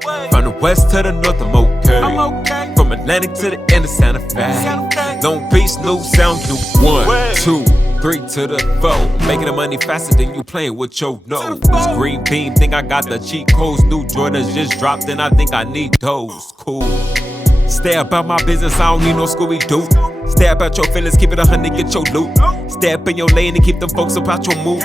From the west to the north, I'm okay. From Atlantic to the end of Santa Fe. Long Beach, New Sound, you 1, 2, 3 to the 4. Making the money faster than you playing with your nose. Green bean, think I got the cheat codes. New Jordans just dropped and I think I need those. Cool. Stay about my business, I don't need no Scooby-Doo. Stay about your feelings, keep it 100, get your loot. Stay up in your lane and keep them folks about your moves.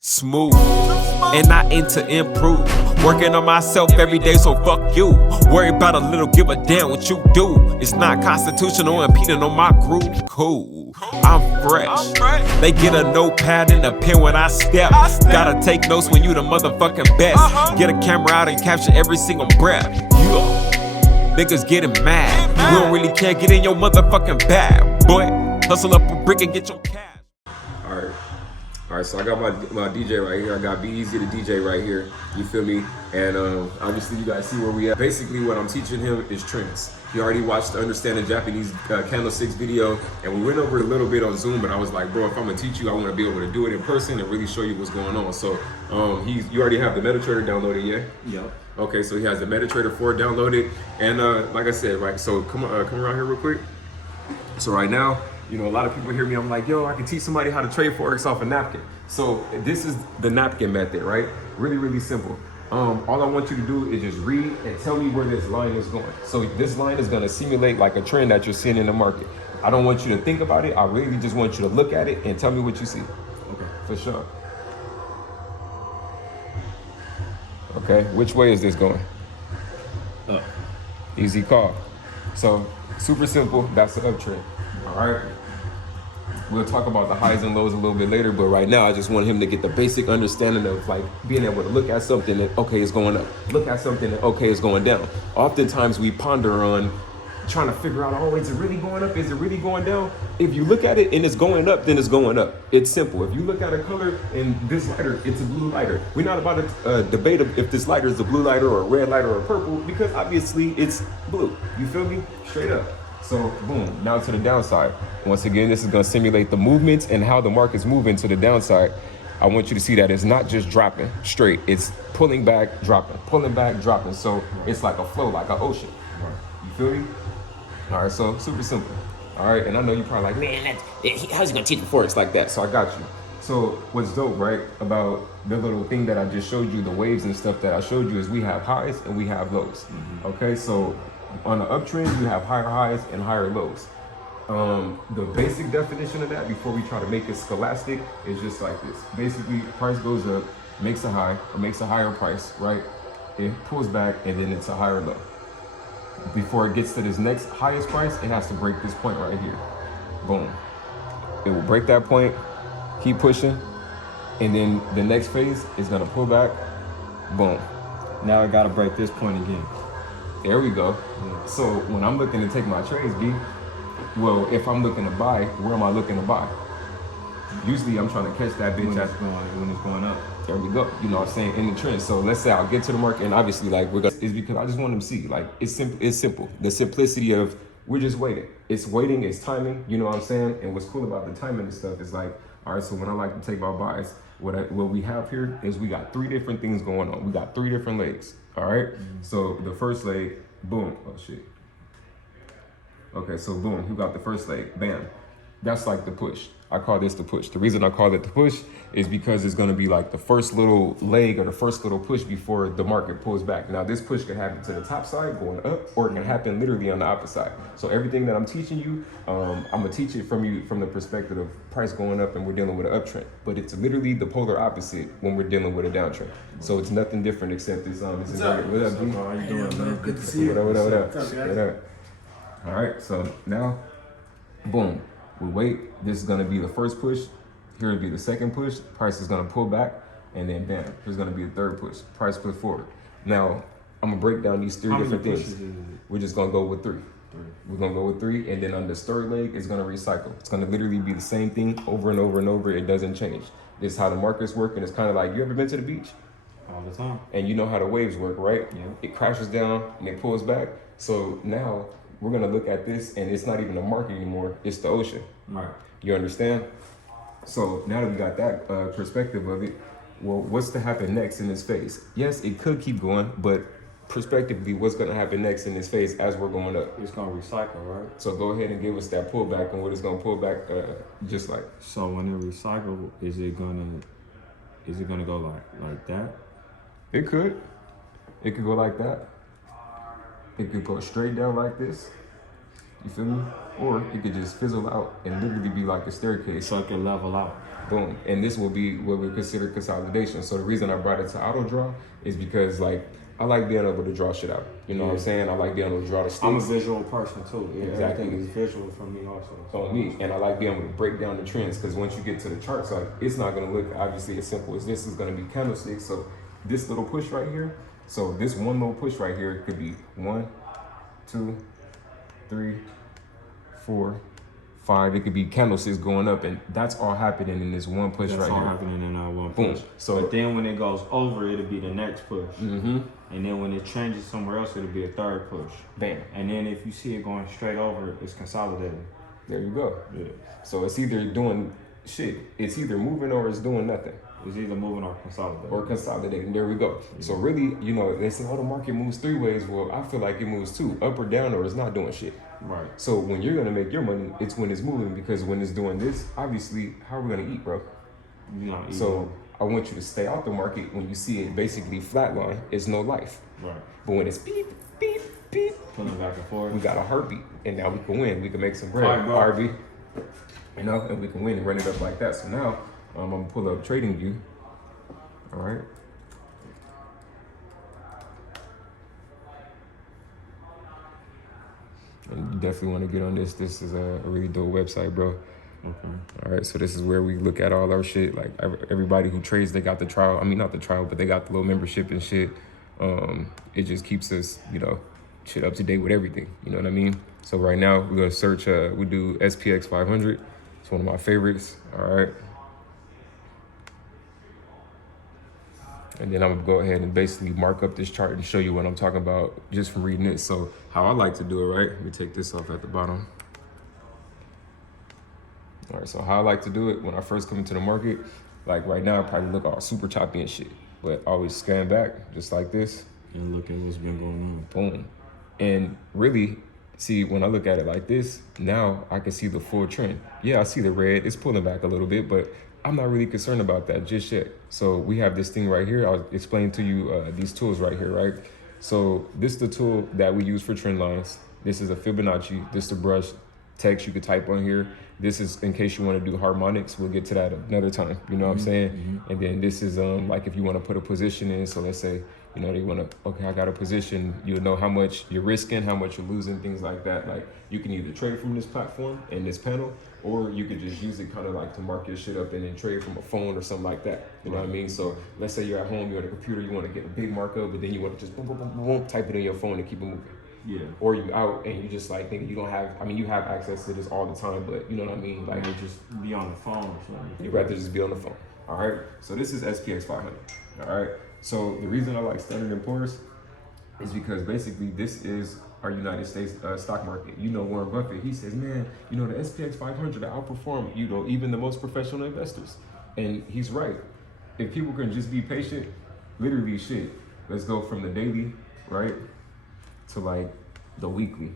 Smooth, and I aim to improve. Working on myself every day, so fuck you. Worry about a little, give a damn what you do. It's not constitutional, impeding on my groove. Cool, I'm fresh. They get a notepad and a pen when I step. Gotta take notes when you the motherfucking best. Get a camera out and capture every single breath. Yeah. Niggas getting mad. We don't really care, get in your motherfucking bag. Boy, hustle up a brick and get your cash. Alright, so I got my DJ right here. I got B Eazy The DJ right here. You feel me? And obviously you guys see where we at. Basically what I'm teaching him is trends. He already watched the Understanding Japanese Candlesticks video, and we went over it a little bit on Zoom, but I was like, bro, if I'm gonna teach you, I wanna be able to do it in person and really show you what's going on. So you already have the MetaTrader downloaded, yeah? Yep. Okay, so he has the MetaTrader 4 downloaded. And like I said, right, so come around here real quick. So right now, you know, a lot of people hear me, I'm like, yo, I can teach somebody how to trade Forex off a napkin. So this is the napkin method, right? Really, really simple. All I want you to do is just read and tell me where this line is going. So this line is gonna simulate like a trend that you're seeing in the market. I don't want you to think about it. I really just want you to look at it and tell me what you see. Okay, for sure. Okay, which way is this going? Up. Easy call. So super simple, that's the uptrend. All right. We'll talk about the highs and lows a little bit later, but right now I just want him to get the basic understanding of like being able to look at something and okay, it's going up. Look at something and okay, it's going down. Oftentimes we ponder on trying to figure out, oh, is it really going up? Is it really going down? If you look at it and it's going up, then it's going up. It's simple. If you look at a color and this lighter, it's a blue lighter. We're not about to debate if this lighter is a blue lighter or a red lighter or a purple, because obviously it's blue. You feel me? Straight up. So boom, now to the downside. Once again, this is gonna simulate the movements and how the market's moving to the downside. I want you to see that it's not just dropping straight, it's pulling back, dropping, pulling back, dropping. So it's like a flow, like an ocean. You feel me? All right, so super simple. All right, and I know you're probably like, man, how's he gonna teach me Forex like that? So I got you. So what's dope, right, about the little thing that I just showed you, the waves and stuff that I showed you, is we have highs and we have lows. Okay, so on the uptrend, you have higher highs and higher lows. The basic definition of that, before we try to make it scholastic, is just like this. Basically, price goes up, makes a high, or makes a higher price, right? It pulls back, and then it's a higher low. Before it gets to this next highest price, it has to break this point right here. Boom. It will break that point, keep pushing, and then the next phase is gonna pull back, boom. Now I gotta break this point again. There we go. So when I'm looking to take my trades, B, well, if I'm looking to buy, where am I looking to buy? Usually I'm trying to catch that bitch when it's going up. There we go. You know what I'm saying? In the trend. So let's say I'll get to the market, and obviously like it's because I just want them to see, like it's simple. The simplicity of we're just waiting. It's waiting, it's timing, you know what I'm saying? And what's cool about the timing and stuff is like, all right, so when I like to take my buys, what we have here is we got 3 different things going on. We got 3 different legs. All right. So the first leg, boom. Oh shit. Okay, so boom, you got the first leg, bam. That's like the push. I call this the push. The reason I call it the push is because it's gonna be like the first little leg or the first little push before the market pulls back. Now this push can happen to the top side going up, or it can happen literally on the opposite side. So everything that I'm teaching you, I'm gonna teach it from the perspective of price going up and we're dealing with an uptrend. But it's literally the polar opposite when we're dealing with a downtrend. So it's nothing different except it's What up, B? How you doing, man? Good to see you. What up? All right, so now, boom. We wait, this is gonna be the first push, here will be the second push, price is gonna pull back, and then bam, here's gonna be the third push, price push forward. Now, I'm gonna break down these 3 different things. We're just gonna go with 3. We're gonna go with 3, and then on this third leg, it's gonna recycle. It's gonna literally be the same thing over and over and over, it doesn't change. This is how the markets work, and it's kind of like, you ever been to the beach? All the time. And you know how the waves work, right? Yeah. It crashes down, and it pulls back. So now, we're gonna look at this, and it's not even a market anymore, it's the ocean. Right. You understand? So now that we got that perspective of it, well, what's to happen next in this phase? Yes, it could keep going, but prospectively what's going to happen next in this phase as we're going up. It's gonna recycle, right? So go ahead and give us that pullback and what it's going to pull back just like. So when it recycle, is it gonna go like that? It could. It could go like that. It could go straight down like this. You feel me? Or it could just fizzle out and literally be like a staircase. So it can level out. Boom. And this will be what we consider consolidation. So the reason I brought it to auto draw is because like I like being able to draw shit out. You know what I'm saying? I like being able to draw the sticks. I'm a visual person too. Yeah, Exactly. everything is visual for me also. On me, and I like being able to break down the trends because once you get to the charts, like it's not going to look obviously as simple as this. Is going to be candlesticks. So this little push right here. So this one little push right here could be 1, 2, 3, 4, 5. It could be candlesticks going up, and that's all happening in this one push right here. That's all happening in that one Boom. push. So but then when it goes over, it'll be the next push. Mm-hmm. And then when it changes somewhere else, it'll be a third push. Bam. And then if you see it going straight over, it's consolidating. There you go. Yeah. So it's either doing shit. It's either moving or it's doing nothing. It's either moving or consolidating. Or consolidating. There we go. So really, you know, they say, oh, the market moves 3 ways. Well, I feel like it moves 2, up or down, or it's not doing shit. Right. So when you're gonna make your money, it's when it's moving, because when it's doing this, obviously, how are we gonna eat, bro? You're not eating. So I want you to stay out the market when you see it basically flatline. It's no life. Right. But when it's beep, beep, beep, Pulling back and forth. we got a heartbeat, and now we can win. We can make some bread, All right, bro. RB. You know, and we can win and run it up like that. So now I'm gonna pull up Trading View. All right. And you definitely want to get on this. This is a really dope website, bro. Okay. All right, so this is where we look at all our shit. Like everybody who trades, they got the trial. I mean, not the trial, but they got the little membership and shit. It just keeps us, you know, shit up to date with everything. You know what I mean? So right now we're gonna search. We do SPX 500. It's one of my favorites. All right. And then I'm gonna go ahead and basically mark up this chart and show you what I'm talking about just from reading it. So how I like to do it, right? Let me take this off at the bottom. All right, so how I like to do it when I first come into the market, like right now, I probably look all super choppy and shit, but always scan back just like this. And look at what's been going Boom. And really, see, when I look at it like this, now I can see the full trend. Yeah, I see the red, it's pulling back a little bit, but I'm not really concerned about that just yet. So we have this thing right here. I'll explain to you these tools right here, right? So this is the tool that we use for trend lines. This is a Fibonacci, this is the brush text you could type on here. This is in case you want to do harmonics. We'll get to that another time. You know what I'm saying? Mm-hmm. And then this is like if you want to put a position in. So let's say, you know, they want to, okay, I got a position. You'll know how much you're risking, how much you're losing, things like that. Like you can either trade from this platform and this panel, or you could just use it kind of like to mark your shit up and then trade from a phone or something like that. You know what I mean? So let's say you're at home, you're on a computer, you want to get a big markup, but then you want to just boom, boom, boom, boom, type it in your phone and keep it moving. Yeah. Or you out and you just like think you don't have, I mean, you have access to this all the time, but you know what I mean? Like you just be on the phone or something. You'd rather just be on the phone. All right. So this is SPX 500. All right. So the reason I like Standard & Poor's is because basically this is our United States stock market. You know, Warren Buffett, he says, man, you know, the SPX 500 outperform, you know, even the most professional investors. And he's right. If people can just be patient, literally shit, let's go from the daily, right, to like the weekly.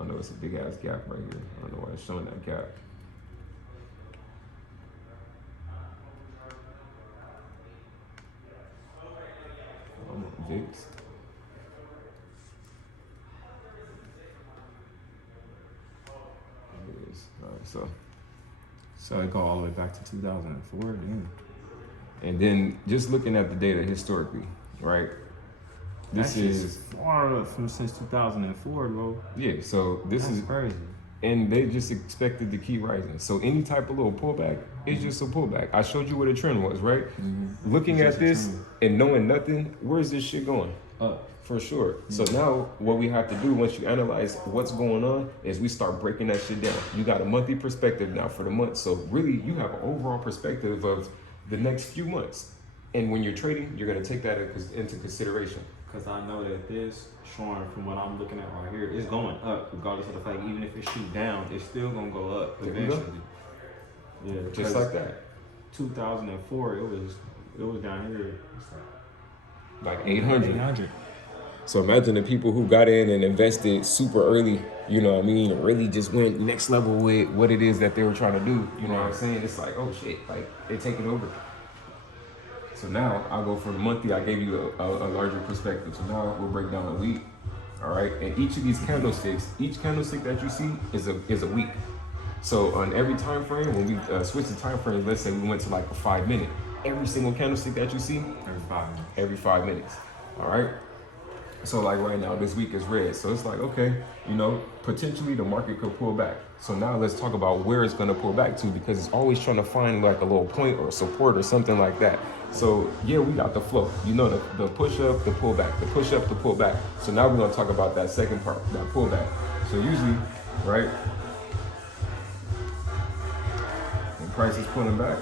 I know it's a big ass gap right here. I don't know why it's showing that gap. I'm on VIX. It is. All right, so it go all the way back to 2004, yeah. And then just looking at the data historically, right? This is far from since 2004, bro. Yeah, so this is crazy. And they just expected to keep rising. So any type of little pullback is just a pullback. I showed you what a trend was, right? Mm-hmm. Looking at this and knowing nothing, where's this shit going? Up, for sure. Mm-hmm. So now what we have to do once you analyze what's going on is we start breaking that shit down. You got a monthly perspective now for the month. So really you have an overall perspective of the next few months. And when you're trading, you're gonna take that into consideration. Because I know that this, showing from what I'm looking at right here, is going up, regardless of the fact, even if it shoot down, it's still going to go up eventually. Yeah, just like that. 2004, it was down here. like 800. So imagine the people who got in and invested super early, you know what I mean, really just went next level with what it is that they were trying to do. You know what I'm saying? It's like, oh shit, like they take it over. So now I'll go for the monthly. I gave you a larger perspective. So now we'll break down a week. All right. And each of these candlesticks, each candlestick that you see is a week. So on every time frame, when we switch the time frame, let's say we went to like a 5 minute. Every single candlestick that you see, every 5 minutes. All right. So like right now, this week is red. So it's like, okay, you know, potentially the market could pull back. So now let's talk about where it's going to pull back to, because it's always trying to find like a little point or support or something like that. So yeah, we got the flow, you know, the push up, the pullback, the push up, the pullback. So now we're going to talk about that second part, that pullback. So usually, right, when price is pulling back,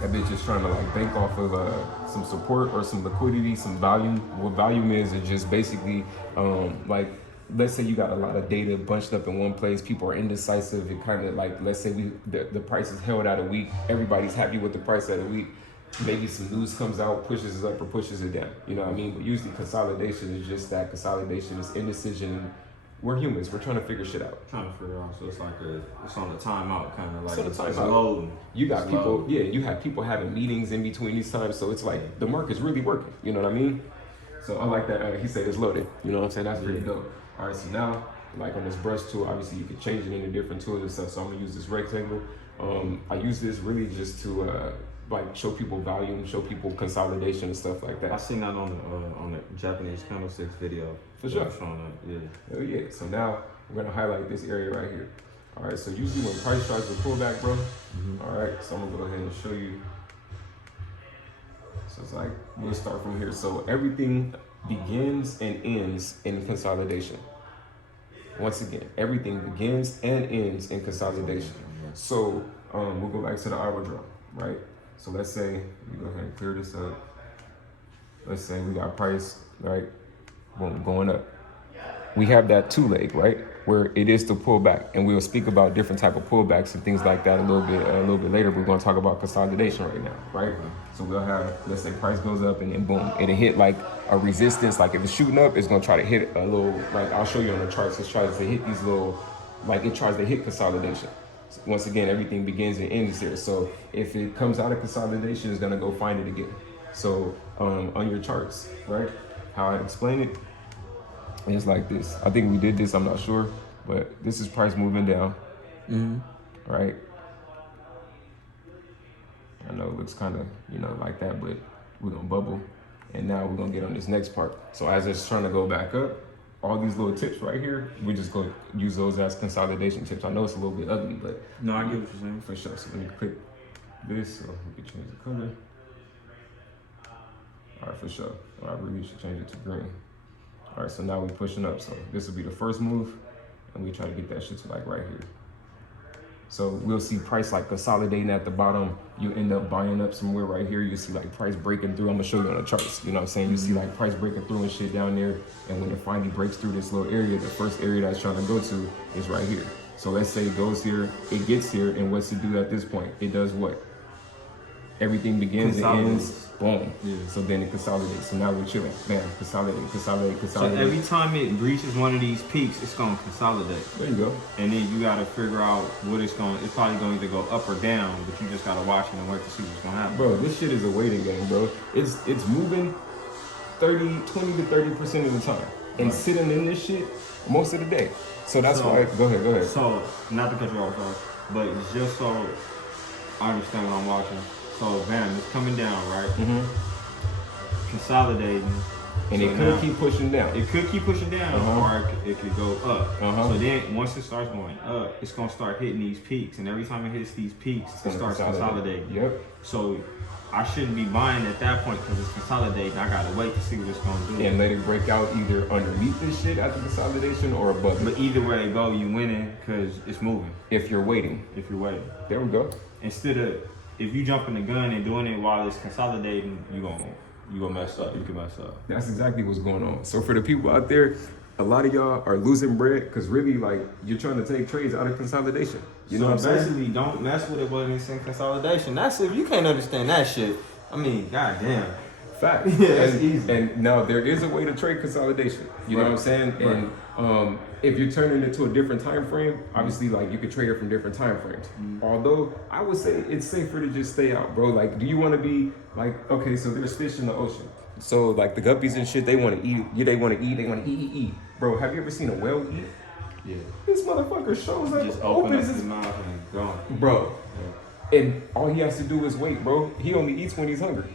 that bitch is trying to like bank off of some support or some liquidity, some volume. What volume is just basically like, let's say you got a lot of data bunched up in one place, people are indecisive. It kind of like, let's say the price is held out a week, everybody's happy with the price at a week. Maybe some news comes out, pushes it up or pushes it down. You know what I mean? But usually consolidation is just that. Consolidation is indecision. We're humans. We're trying to figure shit out. Trying to figure out. So it's like it's on the timeout kind of like. It's loading. You got people. Yeah, you have people having meetings in between these times. So it's like the market's really working. You know what I mean? So I like that. He said it's loaded. You know what I'm saying? That's pretty dope. All right. So now, like on this brush tool, obviously you can change it into different tools and stuff. So I'm gonna use this rectangle. I use this really just to like show people volume, show people consolidation and stuff like that. I seen that on the Japanese candlesticks video. For sure. Showing that, yeah. Hell yeah. So now we're gonna highlight this area right here. All right. So usually when price tries to pull back, bro. All right. So I'm gonna go ahead and show you. So it's like we'll start from here. So everything begins and ends in consolidation. Once again, everything begins and ends in consolidation. So we'll go back to the hour draw, right? So let's say we go ahead and clear this up. Let's say we got price, right? Boom, going up. We have that two leg, right? Where it is the pullback, and we'll speak about different type of pullbacks and things like that a little bit later. We're going to talk about consolidation right now, right? So we'll have, let's say price goes up and then boom, it'll hit like a resistance. Like if it's shooting up, it's going to try to hit a little, like I'll show you on the charts. It tries to hit these little, like it tries to hit consolidation. Once again, everything begins and ends here. So if it comes out of consolidation, it's gonna go find it again. So on your charts, right? How I explain it, it's like this. I think we did this, I'm not sure, but this is price moving down, right? I know it looks kind of, you know, like that, but we're gonna bubble. And now we're gonna get on this next part. So as it's trying to go back up, all these little tips right here, we just go use those as consolidation tips. I know it's a little bit ugly, but no, I get what you're saying. For sure. So let me click this so we can change the color. All right, for sure. I really should change it to green. All right, so now we're pushing up. So this will be the first move, and we try to get that shit to like right here. So we'll see price like consolidating at the bottom. You end up buying up somewhere right here. You see like price breaking through. I'm gonna show you on the charts. You know what I'm saying? You see like price breaking through and shit down there. And when it finally breaks through this little area, the first area that's trying to go to is right here. So let's say it goes here, it gets here, and what's it do at this point? It does what? Everything begins and ends. Boom. Yeah. So then it consolidates. So now we're chilling. Bam. Consolidate. So every time it breaches one of these peaks, it's gonna consolidate. There you go. And then you gotta figure out what it's going. It's probably going to either go up or down, but you just gotta watch it and wait to see what's gonna happen. Bro, this shit is a waiting game, bro. It's moving 20 to 30% of the time, and sitting in this shit most of the day. So that's why. Go ahead. So not to cut you off, but just so I understand what I'm watching. So bam, it's coming down, right? Consolidating. And so it could keep pushing down. It could keep pushing down, or it could go up. So then once it starts going up, it's gonna start hitting these peaks, and every time it hits these peaks, it starts consolidating. Yep. So I shouldn't be buying at that point because it's consolidating. I gotta wait to see what it's gonna do. And let it break out either underneath this shit after consolidation or above it. But either way it go, you winning because it's moving. If you're waiting. There we go. Instead of, if you jumping the gun and doing it while it's consolidating, you gonna mess up. You can mess up. That's exactly what's going on. So for the people out there, a lot of y'all are losing bread because really, like, you're trying to take trades out of consolidation. You know what I'm saying? Basically, don't mess with it when it's in consolidation. That's if you can't understand that shit. I mean, goddamn. Fact. Yeah, that's easy. And now there is a way to trade consolidation. You know what I'm saying? Right. And if you're turning it to a different time frame, obviously like you could trade it from different time frames. Although I would say it's safer to just stay out, bro. Like, do you want to be like, okay, so there's fish in the ocean. So like the guppies and shit, they want to eat. Yeah, they want to eat. Bro, have you ever seen a whale eat? Yeah. This motherfucker shows up, Just open up opens his his mouth and gone. bro. And all he has to do is wait, bro. He only eats when he's hungry.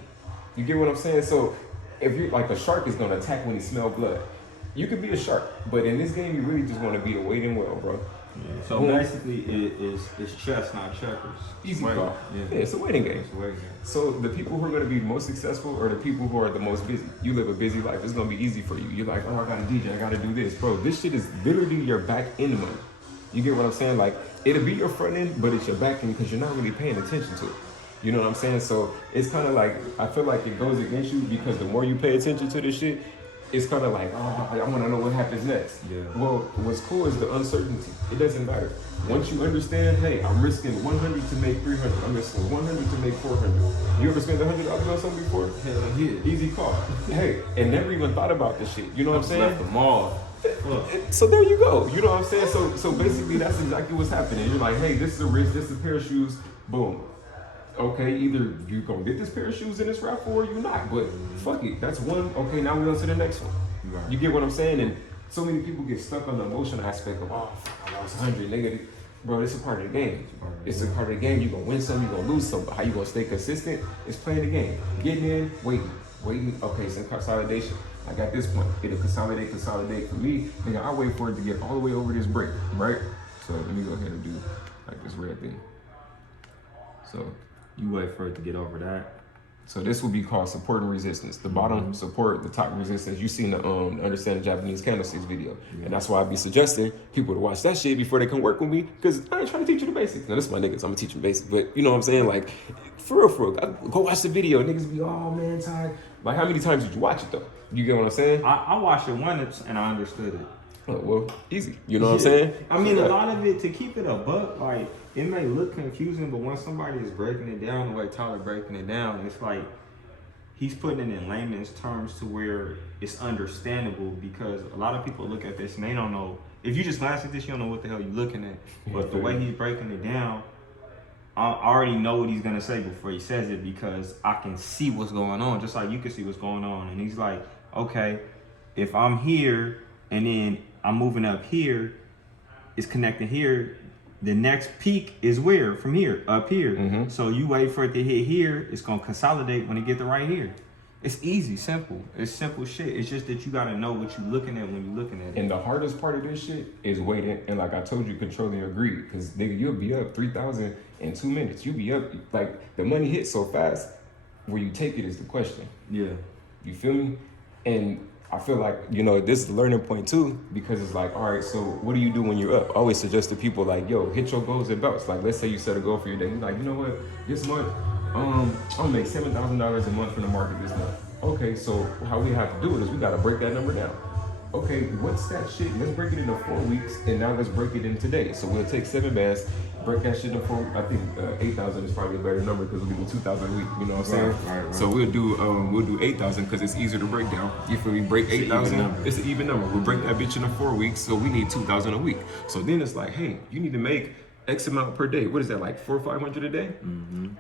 You get what I'm saying? So if you're like, a shark is gonna attack when he smells blood. You could be a shark, but in this game, you really just want to be a waiting well, bro. Yeah. So basically, it's chess, not checkers. Easy Waiting. call. Yeah. Yeah, it's a waiting game. It's a waiting game. So the people who are going to be most successful are the people who are the most busy. You live a busy life. It's going to be easy for you. You're like, oh, I got to DJ. I got to do this. Bro, this shit is literally your back end money. You get what I'm saying? Like, it'll be your front end, but it's your back end because you're not really paying attention to it. You know what I'm saying? So it's kind of like, I feel like it goes against you because the more you pay attention to this shit, it's kind of like, oh, I want to know what happens next. Yeah. Well, what's cool is the uncertainty. It doesn't matter. Once you understand, hey, I'm risking 100 to make 300. I'm risking 100 to make 400. You ever spent $100 on something before? Hell yeah. Easy call. Hey, and never even thought about this shit. You know what I'm saying? Left them all. So there you go. You know what I'm saying? So basically, that's exactly what's happening. You're like, hey, this is a risk. This is a pair of shoes. Boom. Okay, either you gonna get this pair of shoes in this raffle or you not. But fuck it, that's one. Okay, now we on to the next one. Right. You get what I'm saying? And so many people get stuck on the emotional aspect of, oh, fuck, I lost 100, nigga. Bro, it's a part of the game. It's a part of the game. You're gonna win some, you're gonna lose some. But how you gonna stay consistent? It's playing the game. Getting in, waiting. Okay, some consolidation. Like at this point, it'll consolidate for me. Nigga, I wait for it to get all the way over this break, right? So let me go ahead and do like this red thing. So You wait for it to get over that. So this will be called support and resistance. The bottom support, the top resistance. You seen the Understand the Japanese Candlesticks video. And that's why I be suggesting people to watch that shit before they come work with me. Because I ain't trying to teach you the basics. Now this is my niggas, I'm gonna teach them basics. But you know what I'm saying? Like, for real. Go watch the video. Niggas be, oh man, Ty. Like, how many times did you watch it though? You get what I'm saying? I watched it once and I understood it. Oh, well, easy. You know what I'm saying? I mean, a lot of it, to keep it a buck, like, it may look confusing, but when somebody is breaking it down the way Tyler breaking it down, it's like he's putting it in layman's terms to where it's understandable, because a lot of people look at this and they don't know. If you just glance at this, you don't know what the hell you're looking at. But the way he's breaking it down, I already know what he's gonna say before he says it, because I can see what's going on, just like you can see what's going on. And he's like, okay, if I'm here and then I'm moving up here, it's connecting here, the next peak is where? From here, up here. So you wait for it to hit here, it's gonna consolidate when it get to right here. It's easy, simple. It's simple shit. It's just that you gotta know what you're looking at when you're looking at it. And the hardest part of this shit is waiting, and like I told you, controlling your greed. Because nigga, you'll be up 3,000 in 2 minutes. You'll be up, like, the money hits so fast, where you take it is the question. Yeah. You feel me? And I feel like, you know, this is the learning point too, because it's like, all right, so what do you do when you're up? I always suggest to people like, yo, hit your goals and belts. Like, let's say you set a goal for your day. You're like, you know what, this month, I'll make $7,000 a month from the market this month. Okay, so how we have to do it is we got to break that number down. Okay, what's that shit? Let's break it into 4 weeks, and now let's break it in today. So we'll take 7 bands, break that shit into 4. I think 8,000 is probably a better number because we'll do 2,000 a week. You know what I'm saying? Right. So we'll do 8,000 because it's easier to break down. You feel me? Break 8,000. It's an even number. We'll break that bitch into 4 weeks, so we need 2,000 a week. So then it's like, hey, you need to make X amount per day. What is that, like 400 or 500 a day?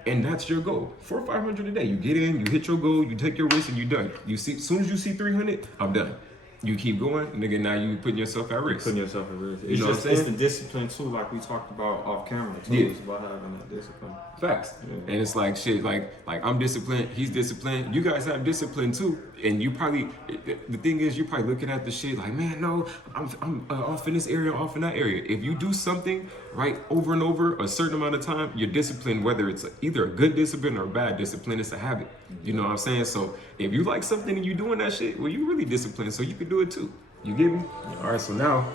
And that's your goal. 400 or 500 a day. You get in, you hit your goal, you take your risk, and you're done. You see, as soon as you see 300, I'm done. You keep going, nigga. Now you putting yourself at risk. Putting yourself at risk. You know what I'm saying? It's the discipline too, like we talked about off camera too. Yeah. It's about having that discipline. Facts. Yeah. And it's like shit. Like I'm disciplined. He's disciplined. You guys have discipline too. And you probably, the thing is, you're probably looking at the shit like, man, no, I'm off in this area, off in that area. If you do something right over and over a certain amount of time, you're disciplined. Whether it's either a good discipline or a bad discipline, it's a habit. You know what I'm saying? So if you like something and you doing that shit, well, you really disciplined, so you can do it too. You get me? All right, so now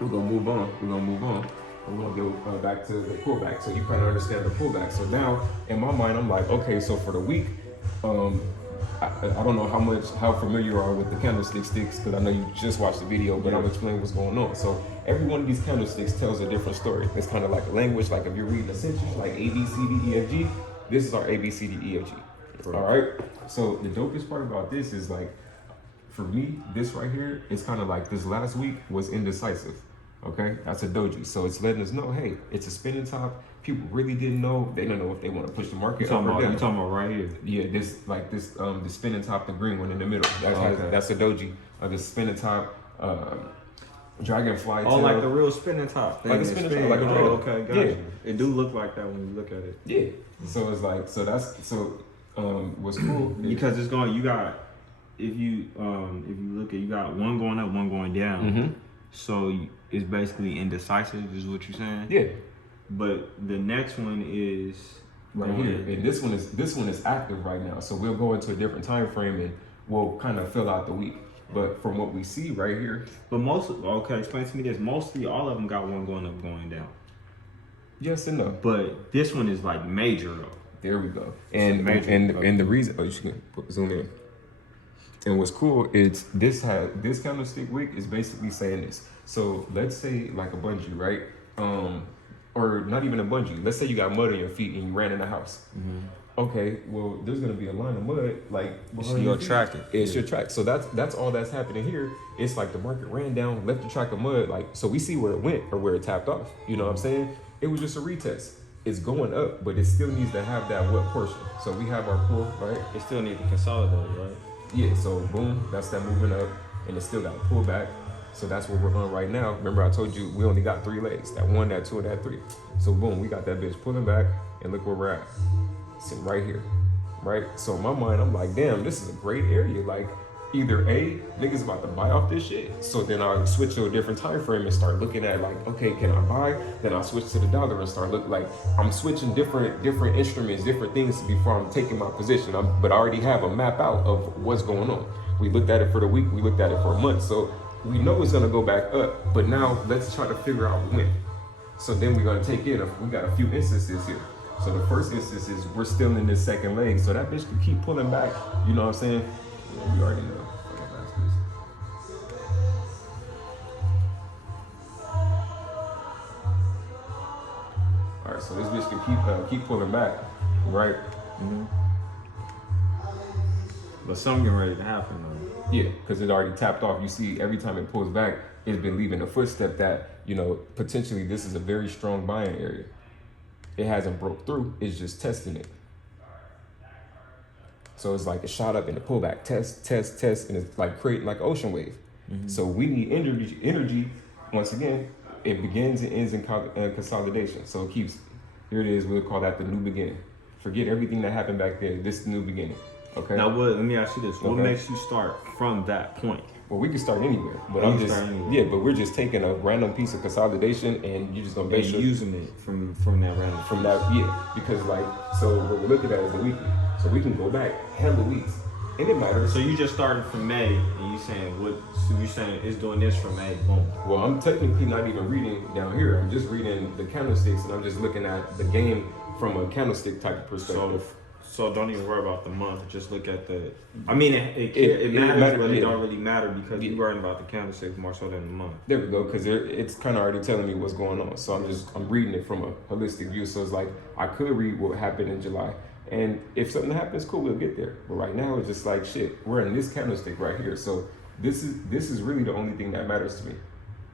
we're gonna move on. We're gonna go back to the pullback, so you kind of understand the pullback. So now, in my mind, I'm like, okay, so for the week, I don't know how familiar you are with the candlestick sticks, because I know you just watched the video, but I'm explaining what's going on. So every one of these candlesticks tells a different story. It's kind of like a language, like if you're reading a sentence, like A, B, C, D, E, F, G, this is our A, B, C, D, E, F, G. All right. So the dopest part about this is like, for me, this right here is kind of like this last week was indecisive. Okay, that's a doji. So it's letting us know, hey, it's a spinning top. People really didn't know. They don't know if they want to push the market up or down. You talking about right here? Yeah, the spinning top, the green one in the middle. That's a doji. The spinning top, dragonfly. Oh, like the real spinning top. Like a spinning top, like a dragon. Okay, gotcha. It do look like that when you look at it. Yeah. So it's like, what's cool because it's going. You got if you look at, you got one going up, one going down. Mm-hmm. So it's basically indecisive, is what you're saying. Yeah. But the next one is right here, and this one is active right now. So we'll go into a different time frame and we'll kind of fill out the week. But from what we see right here, explain to me this. Mostly all of them got one going up, going down. Yes and no. But this one is like major though. There we go. And the reason, you can zoom in. And what's cool is this candlestick wick is basically saying this. So let's say like a bungee, right? Or not even a bungee. Let's say you got mud on your feet and you ran in the house. Mm-hmm. Okay, well, there's gonna be a line of mud like it's your track. It's your track. So that's all that's happening here. It's like the market ran down, left the track of mud. Like, so we see where it went or where it tapped off. You know what I'm saying? It was just a retest. It's going up, but it still needs to have that wet portion. So we have our pull, right? It still needs to consolidate, right? Yeah, so boom, that's that moving up, and it still got a pullback. So that's what we're on right now. Remember I told you we only got 3 legs, that 1, that 2, and that 3. So boom, we got that bitch pulling back, and look where we're at. Sitting right here, right? So in my mind, I'm like, damn, this is a great area. Like, either A, niggas about to buy off this shit. So then I'll switch to a different time frame and start looking at like, okay, can I buy? Then I'll switch to the dollar and start looking like I'm switching different instruments, different things before I'm taking my position. But I already have a map out of what's going on. We looked at it for the week, we looked at it for a month. So we know it's gonna go back up, but now let's try to figure out when. So then we're gonna take in, we got a few instances here. So the first instance is we're still in this second leg. So that bitch can keep pulling back, you know what I'm saying? Yeah, we already know. All right, so this bitch can keep pulling back, right? Mm-hmm. But something getting ready to happen though. Yeah, because it already tapped off. You see, every time it pulls back, it's been leaving a footstep that, you know, potentially this is a very strong buying area. It hasn't broke through, it's just testing it. So it's like a shot up and a pullback, test, and it's like creating like an ocean wave. Mm-hmm. So we need energy. Once again, it begins and ends in consolidation. So it keeps, here it is, we'll call that the new beginning. Forget everything that happened back there, this is the new beginning, okay? Now let me ask you this, what makes you start from that point? Well, we can start anywhere, but but we're just taking a random piece of consolidation and you're just gonna base using it from that random. From that, yeah, because like, so what we're looking at is the weekly. So we can go back hella weeks. And it matters. So you just started from May and you saying it's doing this from May, boom. Well, I'm technically not even reading down here. I'm just reading the candlesticks and I'm just looking at the game from a candlestick type of perspective. So don't even worry about the month. Just look at the. I mean, it matters, but it don't really matter because you're worrying about the candlestick more so than the month. There we go, because it's kind of already telling me what's going on. So I'm reading it from a holistic view. So it's like I could read what happened in July, and if something happens, cool, we'll get there. But right now, it's just like shit. We're in this candlestick right here. So this is really the only thing that matters to me.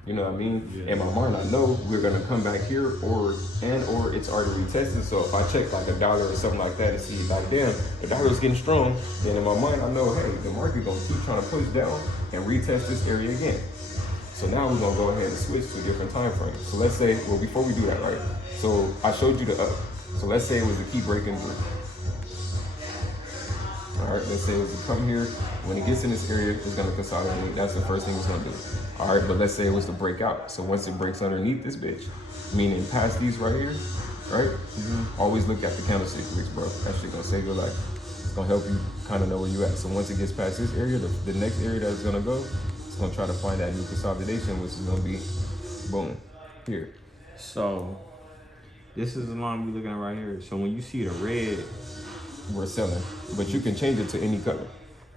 You know what I mean? Yeah. In my mind, I know we're gonna come back here, or it's already retested. So if I check like $1 or something like that and see like, damn, the dollar's getting strong, then in my mind, I know, hey, the market gonna keep trying to push down and retest this area again. So now we're gonna go ahead and switch to a different time frame. So let's say, well, before we do that, right? So I showed you the up. So let's say it was to keep breaking through. All right, let's say it was to come here. When it gets in this area, it's gonna consolidate. That's the first thing it's gonna do. All right, but let's say it was to break out. So once it breaks underneath this bitch, meaning past these right here, right? Mm-hmm. Always look at the candlestick wicks, bro. That shit gonna save your life. It's gonna help you kind of know where you at. So once it gets past this area, the next area that it's gonna go, it's gonna try to find that new consolidation, which is gonna be, boom, here. So this is the line we're looking at right here. So when you see the red, we're selling, but you can change it to any color.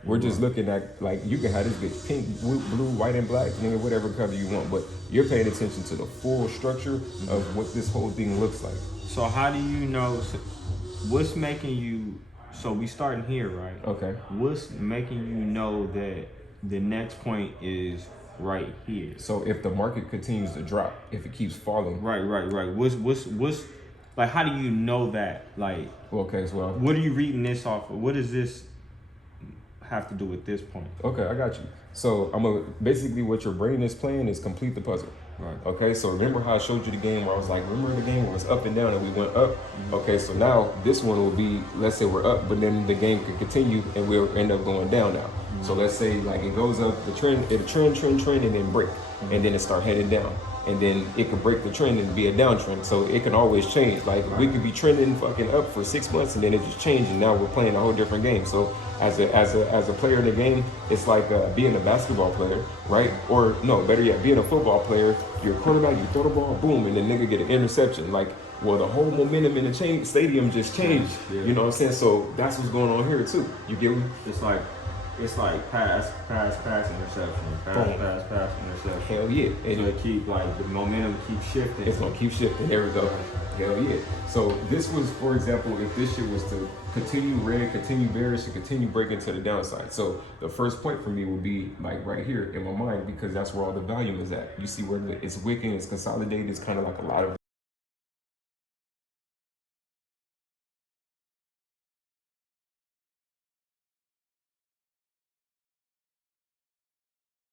We're just looking at, like, you can have this bitch pink, blue, white, and black, nigga, whatever color you want, but you're paying attention to the full structure of what this whole thing looks like. So how do you know, what's making you So we starting here, right? Okay. What's making you know that the next point is right here? So if the market continues to drop, if it keeps falling. Right. What's like? How do you know that? Like, Okay, so well. what are you reading this off of? What does this have to do with this point? Okay, I got you. So basically what your brain is playing is complete the puzzle. Right. Okay, so remember how I showed you the game where I was like, remember the game where it's up and down and we went up? Okay, so now this one will be, let's say we're up, but then the game could continue and we'll end up going down now. So let's say like it goes up, it'll trend, and then break, and then it start heading down. And then it could break the trend and be a downtrend. So it can always change. Like we could be trending fucking up for 6 months and then it just changed and now we're playing a whole different game. So as a player in the game, it's like being a basketball player, right? Or no, better yet, being a football player. You're a quarterback, you throw the ball, boom, and the nigga get an interception. Like, well, the whole momentum in the stadium just changed. Yeah. You know what I'm saying? So that's what's going on here too. You get me? It's like pass, interception, pass, interception. Hell yeah. And so it keep like the momentum keeps shifting. It's gonna keep shifting. There we go. Hell yeah. So this was, for example, if this shit was to continue red, continue bearish, and continue breaking to the downside. So the first point for me would be like right here in my mind, because that's where all the volume is at. You see where it's wicking, it's consolidated, it's kind of like a lot of